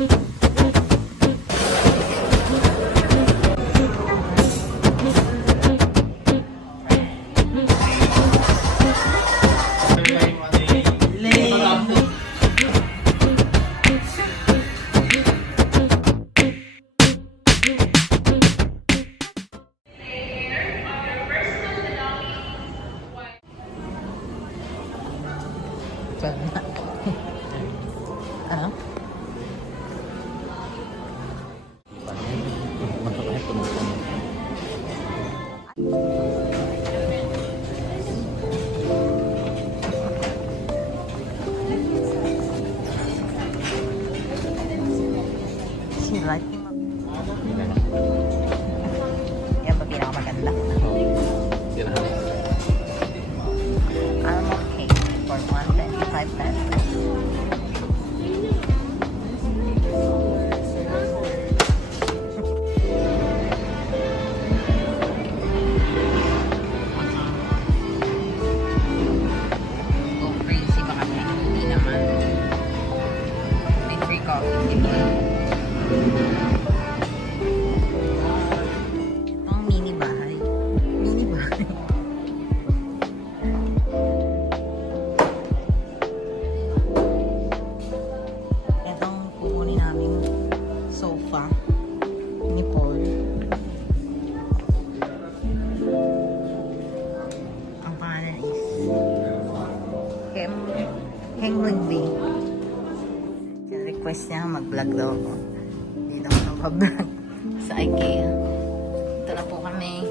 Ano? Sila. Yan ba pinakamaganda? Almond cake for 125 pesos. Ang mini bahay. Mini bahay. Itong kukunin namin sofa ni Paul. Ang pangalan is Hengwinbi. Request niya mag-vlog daw ako. Hindi daw ako nag-vlog sa IKEA. Ito na po kami.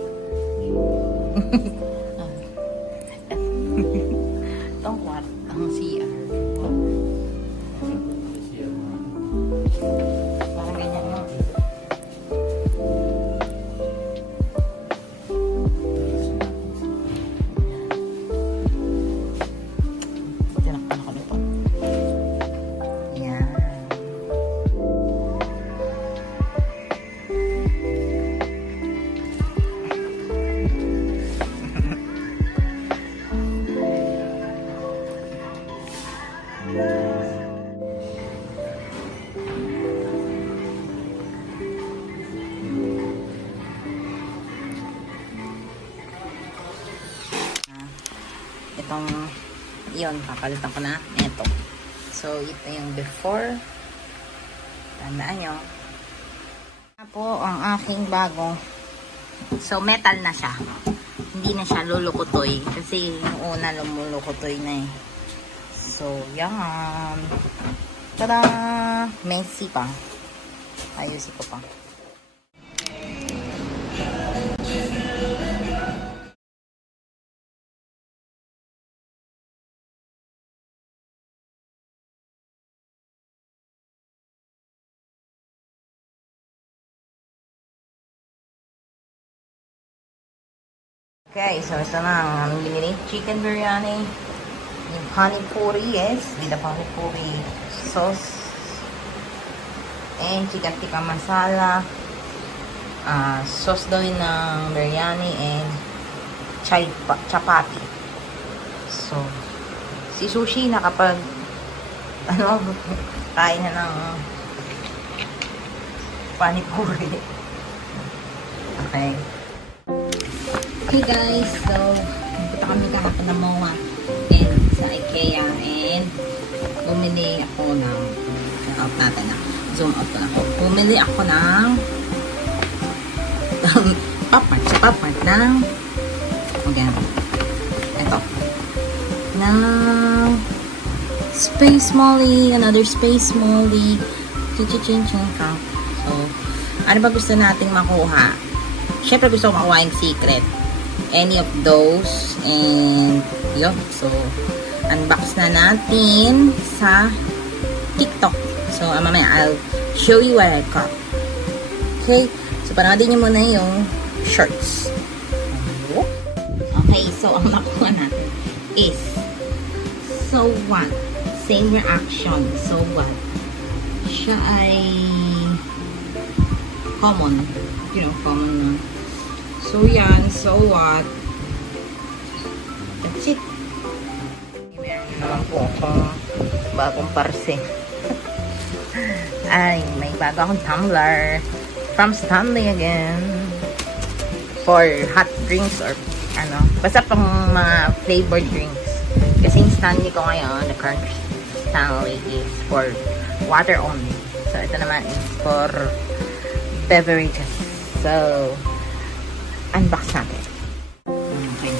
Itong kwartang CR. Parang ganyan mo. Tinakpan ako nito. Yan. Itong yun, papalitan ko na ito. So ito yung before, tandaan nyo po ang aking bago. So metal na siya, hindi na siya lulukutoy kasi yung una lumulukutoy na eh. So yan, tada, messy pa, ayusin ko pa. Okay, so ito na ang aming binili. Chicken biryani. Yung pani puri, yes. With the pani puri sauce. And chicken tikka masala. Sauce daw yun ng biryani and chapati. So, si Sushi na kapag kain na ng pani puri. Okay. Hey guys, so punta kami kahapon ng MOA and sa IKEA and bumili ako ng out natin na zoom out na ako. Bumili ako ng papart ng ito ng Space Molly, another Space Molly. So ano ba gusto nating makuha? Syempre gusto ko makuha yung secret. Any of those, and yun, so unbox na natin sa TikTok. So mamaya I'll show you what I got. Okay, so panoodin nyo muna yung shorts. Okay, so ang nakuha natin is So What, same reaction. So What, siya ay common, you know, common na. So yan, So What, that's it. Meron naman po akong bagong parse. ay may bago akong tumbler from Stanley again for hot drinks or ano, basta pang mga flavored drinks. Kasi yung Stanley ko ngayon, the current Stanley is for water only. So, ito naman is for beverages. So, unbox natin. Okay.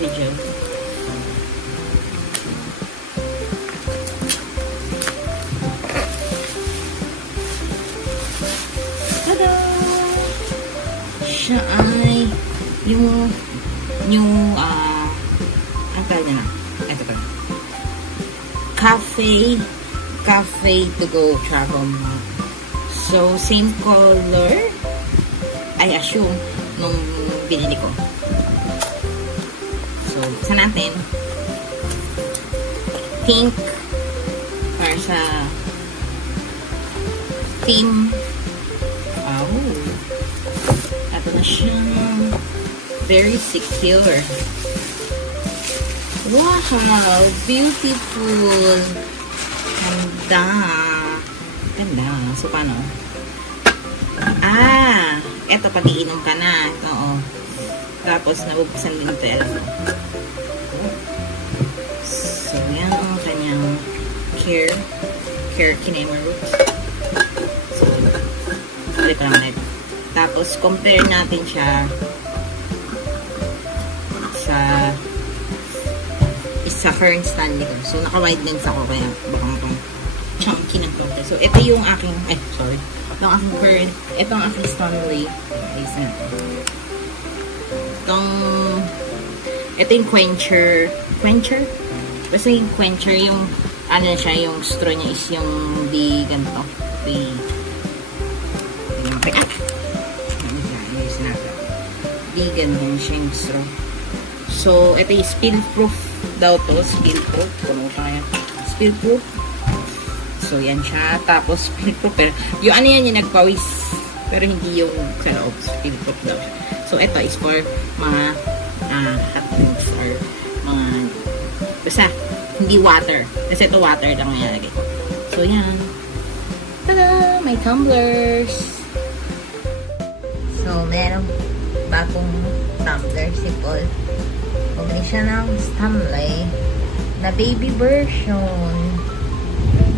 Video. Tada! Siya ay yung ang tawag na ito pa. Cafe to go travel mug. So, same color I assume nung binili ko. So, buksan natin. Pink para sa theme. Oh. Ito na siya. Very secure. Wow! Beautiful! Ganda! Ganda. So, paano? Eto pag iinom ka na. Ito, oh. Tapos, nabubuksan din ito. So, yan ang kanyang care kinema roots. So, ulit pa naman ito. Tapos, compare natin siya sa current Stanley ko. So, naka-wide lens ako kaya baka itong chunky ng konti. So, ito yung aking, ito ang aking current, ito ang aking Stanley. Ayos na ito. Ito yung quencher. Basta yung quencher, yung, ano na siya, yung straw niya is yung di ganito. Di ganito siya yung straw. So, ito yung spill-proof daw to. Spill-proof. Kung kaya. Spill-proof. So, yan siya. Tapos, spill-proof. Pero, yung ano yan, yung nagpawis. Pero hindi yung sa loob. Spill-proof daw siya. So, ito is for mga hot drinks or mga basta, hindi water. Kasi ito water lang nilalagay. So, yan. Tada! May tumblers. So, meron bagong tumbler si Paul. Bumili siya ng Stanley na baby version.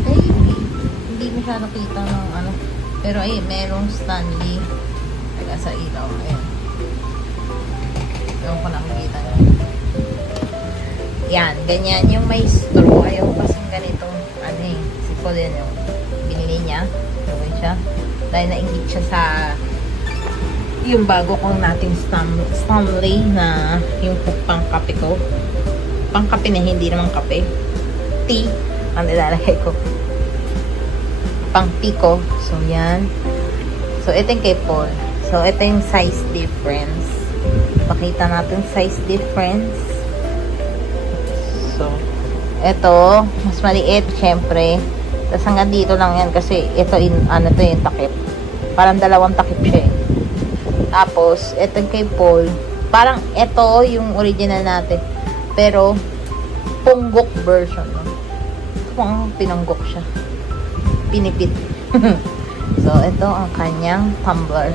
Baby. Hindi mo siya nakita ng ano. Pero ay, merong Stanley. Taga sa ilaw. Ayan. Ewan ko nakikita nyo. Yan. Ganyan yung may straw. Ayaw kasing ganitong ano eh. Si Paul yun yung binili niya. Gawin siya. Dahil naingit siya sa yung bago kong nating Stanley na yung pangkape ko. Pangkape na hindi naman kape. Tea ang nilalagay ko. Pang tea ko. So, yan. So, ito yung kay Paul. So, ito yung size difference. Pakita natin size difference. So, ito, mas maliit, syempre. Tapos hanggang dito lang yan kasi ito, ano to yung takip. Parang dalawang takip siya eh. Tapos, ito kay Paul. Parang ito yung original natin. Pero, punggok version. No? Pang pinanggok siya. Pinipit. So, ito ang kanyang tumbler.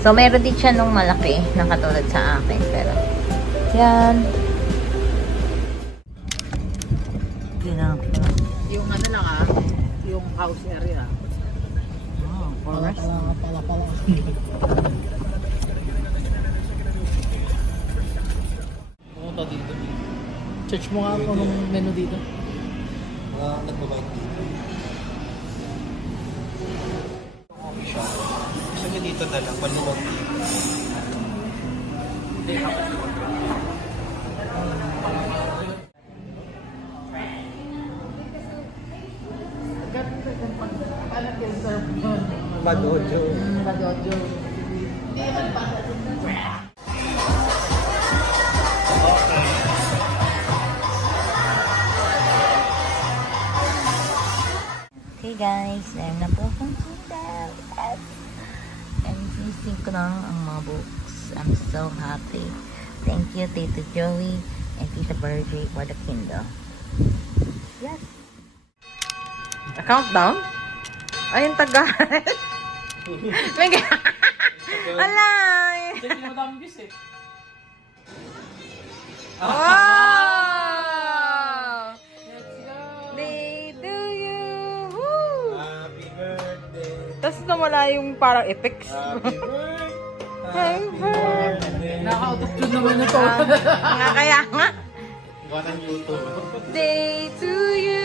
So, meron din siya nung malaki na katulad sa akin. Pero, yan. Yung ano lang yung house area. Pala. Pumunta dito. Search mo nga ako nung menu dito. Nagbabayad dito. Coffee shop. Gusto nyo dito na lang, maluwag dito. Badojo. Badojo. Hindi naman pa. Okay guys, I'm na po akong hotel. And sising ko na ang mga books. I'm so happy. Thank you, Tito Joey, And Tita birthday for the Kindle. Yes. A countdown? Ay, yung tagal. Ala! Check mo madami views eh. Wow! Let's go! Day to you! Woo! Happy birthday. Tapos nawala yung parang effects. Happy birthday. Happy birthday. Nakaka-auto-tune naman ito. Nga kaya nga. Gawa ng YouTube. Day to you!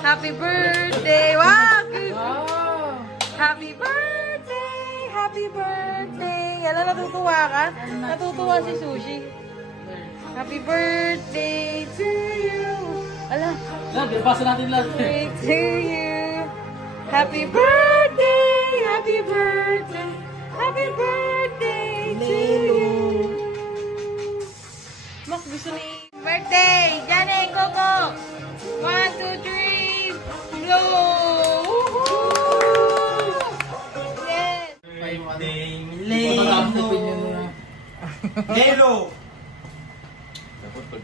Happy birthday! Wow! Wow! Happy birthday! Happy birthday! Alam, natutuwa ka? Natutuwa si Sushi. Happy birthday to you! Alam, Yan, binabasa natin lahat. birthday to you! Happy birthday! Happy birthday! Happy birthday to you! Mak, gusto ni... Birthday! Janay, Coco! 1, 2, 3! Blow! Woohoo! Yes! Birthday, Matatampupin yun na. Lelo! Dapat pag